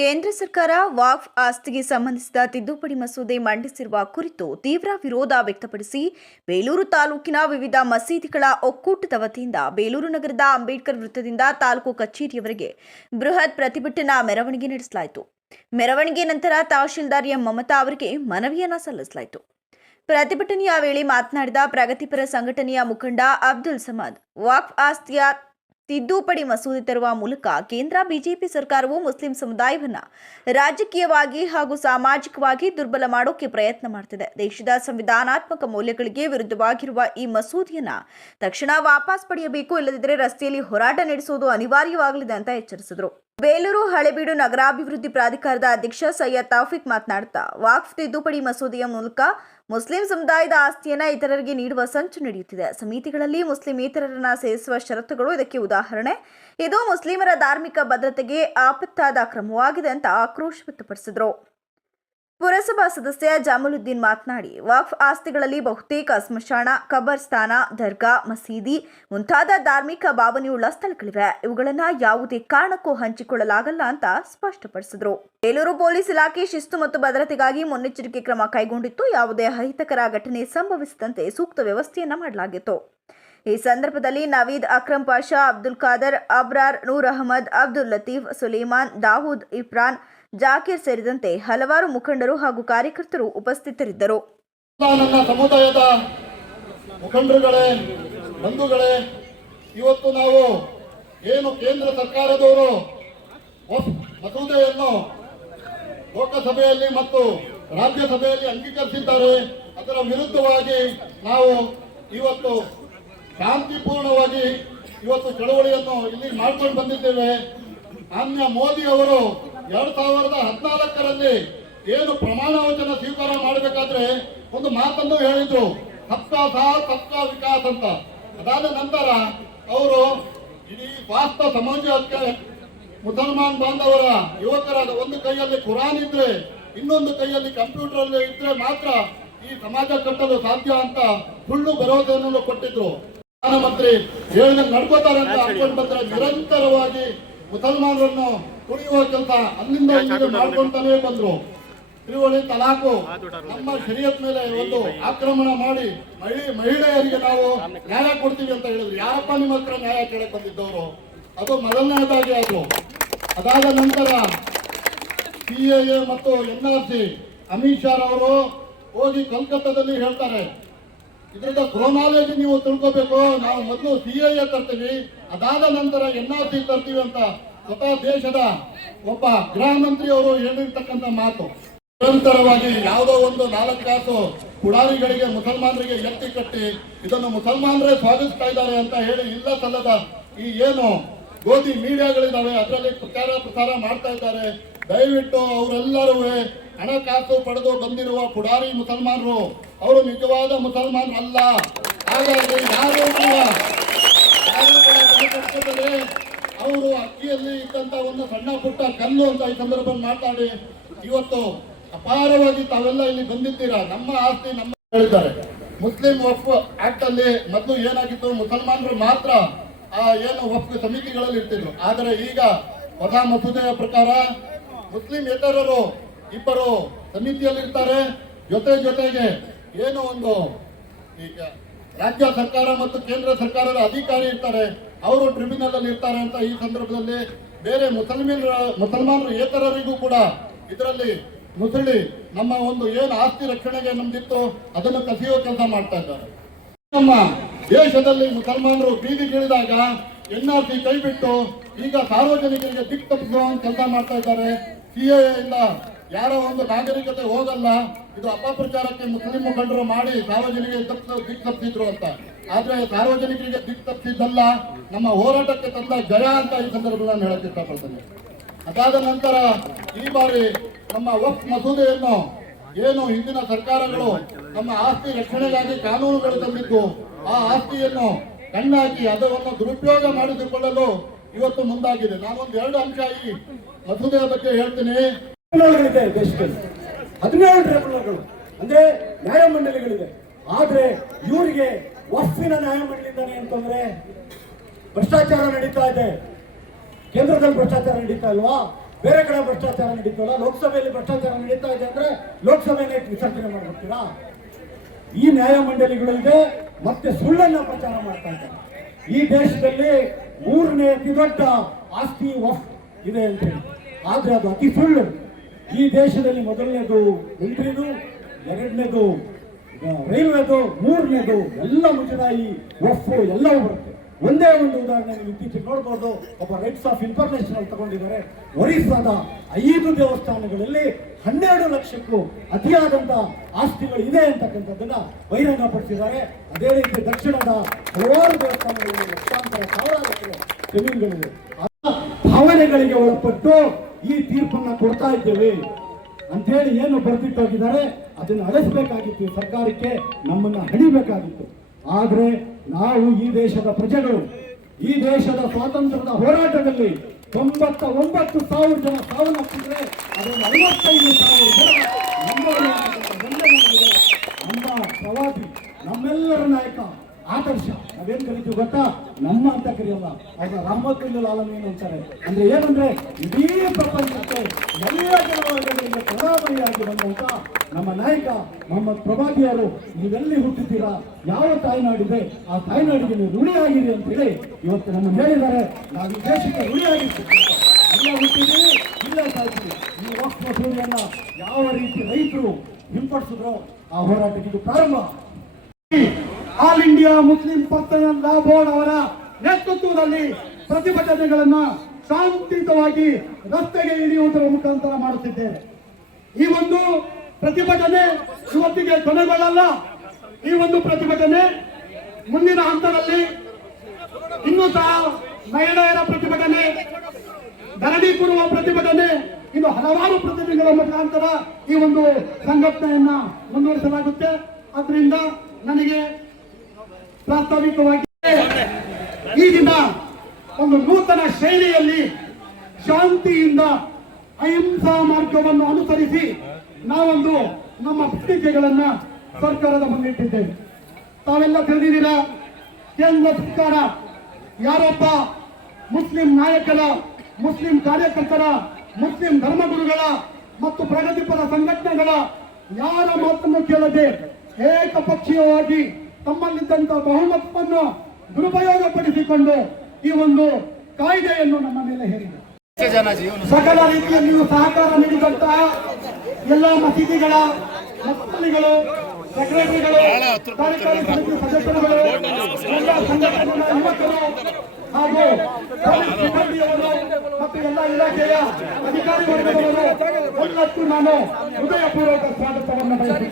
ಕೇಂದ್ರ ಸರ್ಕಾರ ವಾಫ್ ಆಸ್ತಿಗೆ ಸಂಬಂಧಿಸಿದ ತಿದ್ದುಪಡಿ ಮಸೂದೆ ಮಂಡಿಸಿರುವ ಕುರಿತು ತೀವ್ರ ವಿರೋಧ ವ್ಯಕ್ತಪಡಿಸಿ ಬೇಲೂರು ತಾಲೂಕಿನ ವಿವಿಧ ಮಸೀದಿಗಳ ಒಕ್ಕೂಟದ ವತಿಯಿಂದ ಬೇಲೂರು ನಗರದ ಅಂಬೇಡ್ಕರ್ ವೃತ್ತದಿಂದ ತಾಲೂಕು ಕಚೇರಿಯವರೆಗೆ ಬೃಹತ್ ಪ್ರತಿಭಟನಾ ಮೆರವಣಿಗೆ ನಡೆಸಲಾಯಿತು. ಮೆರವಣಿಗೆ ನಂತರ ತಹಶೀಲ್ದಾರ್ ಎಂ ಮಮತಾ ಅವರಿಗೆ ಮನವಿಯನ್ನ ಸಲ್ಲಿಸಲಾಯಿತು. ಪ್ರತಿಭಟನೆಯ ವೇಳೆ ಮಾತನಾಡಿದ ಪ್ರಗತಿಪರ ಸಂಘಟನೆಯ ಮುಖಂಡ ಅಬ್ದುಲ್ ಸಮದ್, ವಾಫ್ ಆಸ್ತಿಯ ತಿದ್ದುಪಡಿ ಮಸೂದೆ ತರುವ ಮೂಲಕ ಕೇಂದ್ರ ಬಿಜೆಪಿ ಸರ್ಕಾರವು ಮುಸ್ಲಿಂ ಸಮುದಾಯವನ್ನು ರಾಜಕೀಯವಾಗಿ ಹಾಗೂ ಸಾಮಾಜಿಕವಾಗಿ ದುರ್ಬಲ ಮಾಡೋಕೆ ಪ್ರಯತ್ನ ಮಾಡ್ತಿದೆ. ದೇಶದ ಸಂವಿಧಾನಾತ್ಮಕ ಮೌಲ್ಯಗಳಿಗೆ ವಿರುದ್ಧವಾಗಿರುವ ಈ ಮಸೂದೆಯನ್ನ ತಕ್ಷಣ ವಾಪಸ್ ಪಡೆಯಬೇಕು ಇಲ್ಲದಿದ್ದರೆ ರಸ್ತೆಯಲ್ಲಿ ಹೋರಾಟ ನಡೆಸುವುದು ಅನಿವಾರ್ಯವಾಗಲಿದೆ ಅಂತ ಎಚ್ಚರಿಸಿದರು. ಬೇಲೂರು ಹಳೆಬೀಡು ನಗರಾಭಿವೃದ್ಧಿ ಪ್ರಾಧಿಕಾರದ ಅಧ್ಯಕ್ಷ ಸೈಯದ್ ತಾಫಿಕ್ ಮಾತನಾಡ್ತಾ, ವಾಕ್ಫ್ ತಿದ್ದುಪಡಿ ಮಸೂದೆಯ ಮೂಲಕ ಮುಸ್ಲಿಂ ಸಮುದಾಯದ ಆಸ್ತಿಯನ್ನ ಇತರರಿಗೆ ನೀಡುವ ಸಂಚು ನಡೆಯುತ್ತಿದೆ. ಸಮಿತಿಗಳಲ್ಲಿ ಮುಸ್ಲಿಂ ಇತರರನ್ನ ಸೇರಿಸುವ ಷರತ್ತುಗಳು ಇದಕ್ಕೆ ಉದಾಹರಣೆ. ಇದು ಮುಸ್ಲಿಮರ ಧಾರ್ಮಿಕ ಭದ್ರತೆಗೆ ಆಪತ್ತಾದ ಕ್ರಮವಾಗಿದೆ ಅಂತ ಆಕ್ರೋಶ ವ್ಯಕ್ತಪಡಿಸಿದರು. ಪುರಸಭಾ ಸದಸ್ಯ ಜಾಮಲುದ್ದೀನ್ ಮಾತನಾಡಿ, ವಕ್ಫ್ ಆಸ್ತಿಗಳಲ್ಲಿ ಬಹುತೇಕ ಸ್ಮಶಾನ ಕಬರ್ಸ್ಥಾನ ದರ್ಗಾ, ಮಸೀದಿ ಮುಂತಾದ ಧಾರ್ಮಿಕ ಭಾವನೆಯುಳ್ಳ ಸ್ಥಳಗಳಿವೆ. ಇವುಗಳನ್ನು ಯಾವುದೇ ಕಾರಣಕ್ಕೂ ಹಂಚಿಕೊಳ್ಳಲಾಗಲ್ಲ ಅಂತ ಸ್ಪಷ್ಟಪಡಿಸಿದರು. ಬೇಲೂರು ಪೊಲೀಸ್ ಇಲಾಖೆ ಶಿಸ್ತು ಮತ್ತು ಭದ್ರತೆಗಾಗಿ ಮುನ್ನೆಚ್ಚರಿಕೆ ಕ್ರಮ ಕೈಗೊಂಡಿತ್ತು. ಯಾವುದೇ ಅಹಿತಕರ ಘಟನೆ ಸಂಭವಿಸದಂತೆ ಸೂಕ್ತ ವ್ಯವಸ್ಥೆಯನ್ನು ಮಾಡಲಾಗಿತ್ತು. ಈ ಸಂದರ್ಭದಲ್ಲಿ ನವೀದ್ ಅಕ್ರಮ್ ಪಾಷಾ, ಅಬ್ದುಲ್ ಖಾದರ್, ಅಬ್ರಾರ್, ನೂರ್ ಅಹಮದ್, ಅಬ್ದುಲ್ ಲತೀಫ್, ಸುಲೇಮಾನ್, ದಾವೂದ್ ಇಫ್ರಾನ್ ಜಾಕಿರ್ ಸೇರಿದಂತೆ ಹಲವಾರು ಮುಖಂಡರು ಹಾಗೂ ಕಾರ್ಯಕರ್ತರು ಉಪಸ್ಥಿತರಿದ್ದರು. ನನ್ನ ಸಮುದಾಯದ ಮುಖಂಡರುಗಳೇ, ಬಂಧುಗಳೇ, ಇವತ್ತು ನಾವು ಏನು ಕೇಂದ್ರ ಸರ್ಕಾರದವರು ಮಸೂದೆಯನ್ನು ಲೋಕಸಭೆಯಲ್ಲಿ ಮತ್ತು ರಾಜ್ಯಸಭೆಯಲ್ಲಿ ಅಂಗೀಕರಿಸಿದ್ದಾರೆ, ಅದರ ವಿರುದ್ಧವಾಗಿ ನಾವು ಇವತ್ತು ಶಾಂತಿಪೂರ್ಣವಾಗಿ ಇವತ್ತು ಚಳವಳಿಯನ್ನು ಇಲ್ಲಿ ಮಾಡ್ಕೊಂಡು ಬಂದಿದ್ದೇವೆ. ಅನ್ಯ ಮೋದಿ ಅವರು ಎರಡ್ ಸಾವಿರದ ಹದಿನಾಲ್ಕರಲ್ಲಿ ಏನು ಪ್ರಮಾಣ ವಚನ ಸ್ವೀಕಾರ ಮಾಡಬೇಕಾದ್ರೆ ಒಂದು ಮಾತನ್ನು ಹೇಳಿದ್ರು. ಸಬ್ಕಾ ಸಾ ಸಬ್ಕಾ ವಿಕಾಸ್ ಅಂತ. ಅದಾದ ನಂತರ ಅವರು ಇಡೀ ವಾಸ್ತ ಸಮಾಜಕ್ಕೆ ಮುಸಲ್ಮಾನ್ ಬಾಂಧವರ ಯುವಕರ ಒಂದು ಕೈಯಲ್ಲಿ ಕುರಾನ್ ಇದ್ರೆ, ಇನ್ನೊಂದು ಕೈಯಲ್ಲಿ ಕಂಪ್ಯೂಟರ್ ಇದ್ರೆ ಮಾತ್ರ ಈ ಸಮಾಜ ಕಟ್ಟಲು ಸಾಧ್ಯ ಅಂತ ಸುಳ್ಳು ಭರವಸೆಯನ್ನು ಕೊಟ್ಟಿದ್ರು. ಪ್ರಧಾನಮಂತ್ರಿ ಹೇಳಿದಂಗೆ ನಡ್ಕೋತಾರೆ ಅಂತ ಅನ್ಕೊಂಡು ಬಂದ್ರೆ ನಿರಂತರವಾಗಿ ಮುಸಲ್ಮಾನರನ್ನು ಕುಡಿಯುವ ಕೆಲಸ ಅಲ್ಲಿಂದ ಇಲ್ಲಿಗೆ ಮಾಡ್ಕೊಂತಾನೆ ಬಂದ್ರು. ತ್ರಿವಳಿ ತಲಾಖು ನಮ್ಮ ಶರೀಯತ್ ಮೇಲೆ ಒಂದು ಆಕ್ರಮಣ ಮಾಡಿ ಮಹಿಳೆ ಮಹಿಳೆಯರಿಗೆ ನಾವು ನ್ಯಾಯ ಕೊಡ್ತೀವಿ ಅಂತ ಹೇಳಿದ್ರು. ಯಾರಪ್ಪ ನಿಮ್ಮ ಹತ್ರ ನ್ಯಾಯ ಕೇಳಕ್ ಬಂದಿದ್ದವರು? ಅದು ಮೊದಲನೇದಾಗಿ ಅದು. ಅದಾದ ನಂತರ ಸಿಎಎ ಮತ್ತು N R C Amit Shah ಅವರು ಹೋಗಿ ಕಲ್ಕತ್ತಾದಲ್ಲಿ ಹೇಳ್ತಾರೆ ಇದರಿಂದ ಕ್ರೋನಾಲಜಿ ನೀವು ತಿಳ್ಕೋಬೇಕು. ನಾವು ಮೊದಲು ಸಿ ಎ ತರ್ತೀವಿ. ಅದಾದ ನಂತರ ಎನ್ ಆರ್ ಸಿ ತರ್ತೀವಿ ಅಂತ ಸ್ವತಃ ದೇಶದ ಒಬ್ಬ ಗೃಹ ಮಂತ್ರಿ ಅವರು ಹೇಳಿರ್ತಕ್ಕಂಥ ಮಾತು. ನಿರಂತರವಾಗಿ ಯಾವುದೋ ಒಂದು ನಾಲ್ಕು ಕಾಸು ಪುಡಾರಿಗಳಿಗೆ, ಮುಸಲ್ಮಾನರಿಗೆ ಎತ್ತಿ ಕಟ್ಟಿ ಇದನ್ನು ಮುಸಲ್ಮಾನರೇ ಸ್ವಾಗತಿಸ್ತಾ ಇದ್ದಾರೆ ಅಂತ ಹೇಳಿ ಇಲ್ಲ ಸಲ್ಲದ ಈ ಏನು ಗೋಧಿ ಮೀಡಿಯಾಗಳಿದ್ದಾವೆ ಅದರಲ್ಲಿ ಪ್ರಚಾರ, ಪ್ರಸಾರ ಮಾಡ್ತಾ ಇದ್ದಾರೆ. ದಯವಿಟ್ಟು ಅವರೆಲ್ಲರೂ ಹಣಕಾಸು ಪಡೆದು ಬಂದಿರುವ ಪುಡಾರಿ ಮುಸಲ್ಮಾನರು, ಅವರು ನಿಜವಾದ ಮುಸಲ್ಮಾನರು ಅಲ್ಲ. ಹಾಗಾಗಿ ಯಾರು ಅವರು ಅಕ್ಕಿಯಲ್ಲಿ ಇದ್ದಂತ ಒಂದು ಸಣ್ಣ ಪುಟ್ಟ ಕಲ್ಲು ಅಂತ ಈ ಸಂದರ್ಭದಲ್ಲಿ ಮಾತಾಡಿ, ಇವತ್ತು ಅಪಾರವಾಗಿ ತಾವೆಲ್ಲ ಇಲ್ಲಿ ಬಂದಿದ್ದೀರಾ? ನಮ್ಮ ಆಸ್ತಿ ನಮ್ಮ ಹೇಳಿದ್ದಾರೆ. ಮುಸ್ಲಿಂ ವಫ್ ಆಕ್ಟ್ ಅಲ್ಲಿ ಮೊದಲು ಏನಾಗಿತ್ತು? ಮುಸಲ್ಮಾನರು ಮಾತ್ರ ಆ ಏನು ವಫ್ ಸಮಿತಿಗಳಲ್ಲಿ ಇರ್ತಿದ್ರು. ಆದರೆ ಈಗ ಹೊಸ ಮಸೂದೆಯ ಪ್ರಕಾರ ಮುಸ್ಲಿಂ ಇತರರು ಇಬ್ಬರು ಸಮಿತಿಯಲ್ಲಿ ಇರ್ತಾರೆ ಜೊತೆ ಜೊತೆಗೆ ಏನು ಒಂದು ಈಗ ರಾಜ್ಯ ಸರ್ಕಾರ ಮತ್ತು ಕೇಂದ್ರ ಸರ್ಕಾರದ ಅಧಿಕಾರಿ ಇರ್ತಾರೆ. ಅವರು ಟ್ರಿಬ್ಯುನಲ್ ಅಲ್ಲಿ ಇರ್ತಾರೆ ಅಂತ ಈ ಸಂದರ್ಭದಲ್ಲಿ ಬೇರೆ ಮುಸಲ್ಮಿನ ಮುಸಲ್ಮಾನರು ಏತರರಿಗೂ ಕೂಡ ಇದರಲ್ಲಿ ಮುಸುಳಿ ನಮ್ಮ ಒಂದು ಏನು ಆಸ್ತಿ ರಕ್ಷಣೆಗೆ ನಮ್ದಿತ್ತು, ಅದನ್ನು ಕಸಿಯುವ ಕೆಲಸ ಮಾಡ್ತಾ ಇದ್ದಾರೆ. ನಮ್ಮ ದೇಶದಲ್ಲಿ ಮುಸಲ್ಮಾನರು ಬೀದಿಗಿಳಿದಾಗ ಎನ್ ಆರ್ ಸಿ ಕೈಬಿಟ್ಟು ಈಗ ಸಾರ್ವಜನಿಕರಿಗೆ ದಿಕ್ ತಪ್ಪಿಸುವ ಕೆಲಸ ಮಾಡ್ತಾ ಇದ್ದಾರೆ. ಸಿಎಎ ಯಾರೋ ಒಂದು ನಾಗರಿಕತೆ ಹೋಗಲ್ಲ, ಇದು ಅಪಪ್ರಚಾರಕ್ಕೆ ಮುಸ್ಲಿಂ ಮುಖಂಡರು ಮಾಡಿ ಸಾರ್ವಜನಿಕರಿಗೆ ದಿಕ್ ತಪ್ಪಿಸಿದ್ರು ಅಂತ. ಆದ್ರೆ ಸಾರ್ವಜನಿಕರಿಗೆ ದಿಕ್ ತಪ್ಪಿಸಿದ್ದಲ್ಲ, ನಮ್ಮ ಹೋರಾಟಕ್ಕೆ ತಂದ ಜಯ ಅಂತ ಈ ಸಂದರ್ಭದಲ್ಲಿ ಹೇಳಕ್ಕೆ ಇಷ್ಟಪಡ್ತೇನೆ. ಅದಾದ ನಂತರ ಈ ಬಾರಿ ನಮ್ಮ ವಕ್ಫ್ ಮಸೂದೆಯನ್ನು ಏನು ಹಿಂದಿನ ಸರ್ಕಾರಗಳು ನಮ್ಮ ಆಸ್ತಿ ರಕ್ಷಣೆಗಾಗಿ ಕಾನೂನುಗಳು ತಂದಿದ್ದು ಆ ಆಸ್ತಿಯನ್ನು ಕಣ್ಣಾಕಿ ಅದನ್ನು ದುರುಪಯೋಗ ಮಾಡಿಸಿಕೊಳ್ಳಲು ಇವತ್ತು ಮುಂದಾಗಿದೆ. ನಾನೊಂದು ಎರಡು ಅಂಶ ಈ ಮಸೂದೆಯ ಬಗ್ಗೆ ಹೇಳ್ತೇನೆ. ಟ್ರಿಬ್ಯುನಲ್ಗಳಿದೆ ದೇಶದಲ್ಲಿ. ಹದಿನೇಳು ಟ್ರಿಬ್ಯುನಲ್ಗಳು, ಅಂದ್ರೆ ನ್ಯಾಯಮಂಡಳಿಗಳಿದೆ ಆದ್ರೆ ಇವರಿಗೆ ವಫಿನ ನ್ಯಾಯಮಂಡಳಿಯಿಂದಾನೆ ಅಂತಂದ್ರೆ ಭ್ರಷ್ಟಾಚಾರ ನಡೀತಾ ಇದೆ. ಕೇಂದ್ರದಲ್ಲಿ ಭ್ರಷ್ಟಾಚಾರ ನಡೀತಾ ಇಲ್ವಾ? ಬೇರೆ ಕಡೆ ಭ್ರಷ್ಟಾಚಾರ ನಡೀತಲ್ಲ? ಲೋಕಸಭೆಯಲ್ಲಿ ಭ್ರಷ್ಟಾಚಾರ ನಡೀತಾ ಇದೆ ಅಂದ್ರೆ ಲೋಕಸಭೆನೇ ವಿಸರ್ಜನೆ ಮಾಡ್ಬಿಡ್ತೀರಾ? ಈ ನ್ಯಾಯಮಂಡಳಿಗಳಿಗೆ ಮತ್ತೆ ಸುಳ್ಳನ್ನ ಪ್ರಚಾರ ಮಾಡ್ತಾ ಇದ್ದಾರೆ. ಈ ದೇಶದಲ್ಲಿ ಮೂರನೇ ಅತಿ ದೊಡ್ಡ ಆಸ್ತಿ ವಫ್ ಇದೆ ಅಂತ ಹೇಳಿ. ಆದ್ರೆ ಅದು ಅತಿ ಸುಳ್ಳು. ಈ ದೇಶದಲ್ಲಿ ಮೊದಲನೇದು ಮಿಲಿಟರಿದು ಎರಡನೇದು ರೈಲ್ವೆದು, ಮೂರನೇದು ಎಲ್ಲ ಮುಜರಾಯಿ ವಫ್ ಎಲ್ಲವೂ ಬರುತ್ತೆ. ಒಂದೇ ಒಂದು ಉದಾಹರಣೆ ನೀವು ಇತ್ತೀಚೆಗೆ ನೋಡ್ಬೋದು ಒಬ್ಬ ರೈಟ್ಸ್ ಆಫ್ ಇನ್ಫಾರ್ಮೇಶನ್ ಅಲ್ಲಿ ತಗೊಂಡಿದ್ದಾರೆ. ಒರಿಸ್ಸಾದ ಐದು ದೇವಸ್ಥಾನಗಳಲ್ಲಿ ಹನ್ನೆರಡು ಲಕ್ಷಕ್ಕೂ ಅತಿಯಾದಂತ ಆಸ್ತಿಗಳು ಇದೆ ಅಂತಕ್ಕಂಥದ್ದನ್ನ ಬಹಿರಂಗಪಡಿಸಿದ್ದಾರೆ. ಅದೇ ರೀತಿ ದಕ್ಷಿಣದ ಹಲವಾರು ದೇವಸ್ಥಾನಗಳಲ್ಲಿ ಲಕ್ಷಾಂತರ ಸಾವಿರಾರು ಜಮೀನುಗಳಿವೆ. ಭಾವನೆಗಳಿಗೆ ಒಳಪಟ್ಟು ಈ ತೀರ್ಪನ್ನ ಕೊಡ್ತಾ ಇದ್ದೇವೆ. ಅಂತೇಳಿ ಏನು ಬರೆದಿಟ್ಟೋಗಿದ್ದಾರೆ, ಅದನ್ನು ಅಳಿಸ್ಬೇಕಾಗಿತ್ತು ಸರ್ಕಾರಕ್ಕೆ, ನಮ್ಮನ್ನ ಹಣಿಬೇಕಾಗಿತ್ತು. ಆದ್ರೆ ನಾವು ಈ ದೇಶದ ಪ್ರಜೆಗಳು, ಈ ದೇಶದ ಸ್ವಾತಂತ್ರ್ಯದ ಹೋರಾಟದಲ್ಲಿ ತೊಂಬತ್ತ ಒಂಬತ್ತು ಸಾವಿರ ಜನ ಸಾವನ್ನಪ್ಪಿದ್ರೆ ಅದನ್ನು ಐವತ್ತೈದು ಸಾವಿರ ಜನ. ನಮ್ಮ ಪ್ರವಾದಿ ನಮ್ಮೆಲ್ಲರ ನಾಯಕ ಆದರ್ಶ ನಾವೇನ್ ಕರಿತೀವಿ ಗೊತ್ತಾ ನಮ್ಮ ಅಂತ ಕರೆಯಲ್ಲ ಅವ್ರ ಲಾಲನ್ ಏನು ಅಂತಾರೆ ಅಂದ್ರೆ ಏನಂದ್ರೆ, ಇಡೀ ಪ್ರಪಂಚಕ್ಕೆ ಎಲ್ಲ ಜನವರ್ಗಗಳಿಗೆ ಕರುಣಾಮಯಿಯಾಗಿ ಬಂದಂತ ನಮ್ಮ ನಾಯಕ ಮೊಹಮ್ಮದ್ ಪ್ರಭಾತಿಯವರು ನೀವೆಲ್ಲಿ ಹುಟ್ಟಿದ್ದೀರಾ? ಯಾವ ತಾಯ್ನಾಡಿದೆ? ಆ ತಾಯ್ನಾಡಿಗೆ ನೀವು ಋಣಿಯಾಗಿರಿ ಅಂತ ಹೇಳಿ ಇವತ್ತು ನಮ್ಮ ಹೇಳಿದ್ದಾರೆ. ನಾವು ದೇಶಕ್ಕೆ ಋಣಿಯಾಗಿರ್ತೀವಿ ಇಲ್ಲ ಇಲ್ಲ ಸಾಯ್ತೀವಿ ಈ ವಕ್ಫ್ ಮಸೂದೆಯನ್ನ ಯಾವ ರೀತಿ ರೈತರು ಹಿಂಪಡಿಸಿದ್ರು ಆ ಹೋರಾಟಕ್ಕೆ ಪ್ರಾರಂಭ. ಆಲ್ ಇಂಡಿಯಾ ಮುಸ್ಲಿಂ ಪತ್ತನ ಬೋರ್ಡ್ ಅವರ ನೇತೃತ್ವದಲ್ಲಿ ಪ್ರತಿಭಟನೆಗಳನ್ನ ಶಾಂತಿಯುತವಾಗಿ ರಸ್ತೆಗೆ ಇಳಿಯುವುದರ ಮುಖಾಂತರ ಮಾಡುತ್ತಿದ್ದೇವೆ. ಈ ಒಂದು ಪ್ರತಿಭಟನೆ ಇವತ್ತಿಗೆ ಕೊನೆಗೊಳ್ಳಲ್ಲ. ಈ ಒಂದು ಪ್ರತಿಭಟನೆ ಮುಂದಿನ ಹಂತದಲ್ಲಿ ಇನ್ನೂ ಸಹ ಮಹಿಳೆಯರ ಪ್ರತಿಭಟನೆ, ಧರಣಿ ಕೊಡುವ ಪ್ರತಿಭಟನೆ, ಇನ್ನು ಹಲವಾರು ಪ್ರತಿನಿಧಿಗಳ ಮುಖಾಂತರ ಈ ಒಂದು ಸಂಘಟನೆಯನ್ನ ಮುಂದುವರಿಸಲಾಗುತ್ತೆ ಆದ್ರಿಂದ ನನಗೆ ಪ್ರಾಸ್ತಾವಿಕವಾಗಿ ಈ ದಿನ ಒಂದು ನೂತನ ಶೈಲಿಯಲ್ಲಿ ಶಾಂತಿಯಿಂದ ಅಹಿಂಸಾ ಮಾರ್ಗವನ್ನು ಅನುಸರಿಸಿ ನಾವೊಂದು ನಮ್ಮ ಪತ್ರಿಕೆಗಳನ್ನ ಸರ್ಕಾರದ ಮುಂದಿಟ್ಟಿದ್ದೇವೆ ತಾವೆಲ್ಲ ತಿಳಿದಿದ್ದೀರಾ? ಕೇಂದ್ರ ಸರ್ಕಾರ ಯಾರೊಬ್ಬ ಮುಸ್ಲಿಂ ನಾಯಕರ, ಮುಸ್ಲಿಂ ಕಾರ್ಯಕರ್ತರ, ಮುಸ್ಲಿಂ ಧರ್ಮಗುರುಗಳ ಮತ್ತು ಪ್ರಗತಿಪರ ಸಂಘಟನೆಗಳ ಯಾರ ಮಾತನ್ನು ಕೇಳದೆ ಏಕಪಕ್ಷೀಯವಾಗಿ ತಮ್ಮಲ್ಲಿದ್ದಂತಹ ಬಹುಮತವನ್ನು ದುರುಪಯೋಗಪಡಿಸಿಕೊಂಡು ಈ ಒಂದು ಕಾಯ್ದೆಯನ್ನು ನಮ್ಮ ಮೇಲೆ ಹೇರಿದೆ. ಸಕಲ ರೀತಿಯಲ್ಲಿಯೂ ಸಹಕಾರ ನೀಡಿದಂತಹ ಎಲ್ಲ ಮಸೀದಿಗಳ ಮಕ್ಕಳಿಗಳು ಸೆಕ್ರೆಟರಿಗಳು ಕಾರ್ಯಕಾರಿ ಸಮಿತಿ ಸದಸ್ಯರುಗಳು ಎಲ್ಲ ಸಂಘಟನೆಗಳ ಯುವಕರು ಹಾಗೂ ಸಿಬ್ಬಂದಿಯವರು ಮತ್ತು ಎಲ್ಲ ಇಲಾಖೆಯ ಅಧಿಕಾರಿ ವರ್ಗದವರು ಎಲ್ಲಕ್ಕೂ ನಾನು ಹೃದಯಪೂರ್ವಕ ಸ್ವಾಗತವನ್ನು ಬಯಸುತ್ತೇನೆ.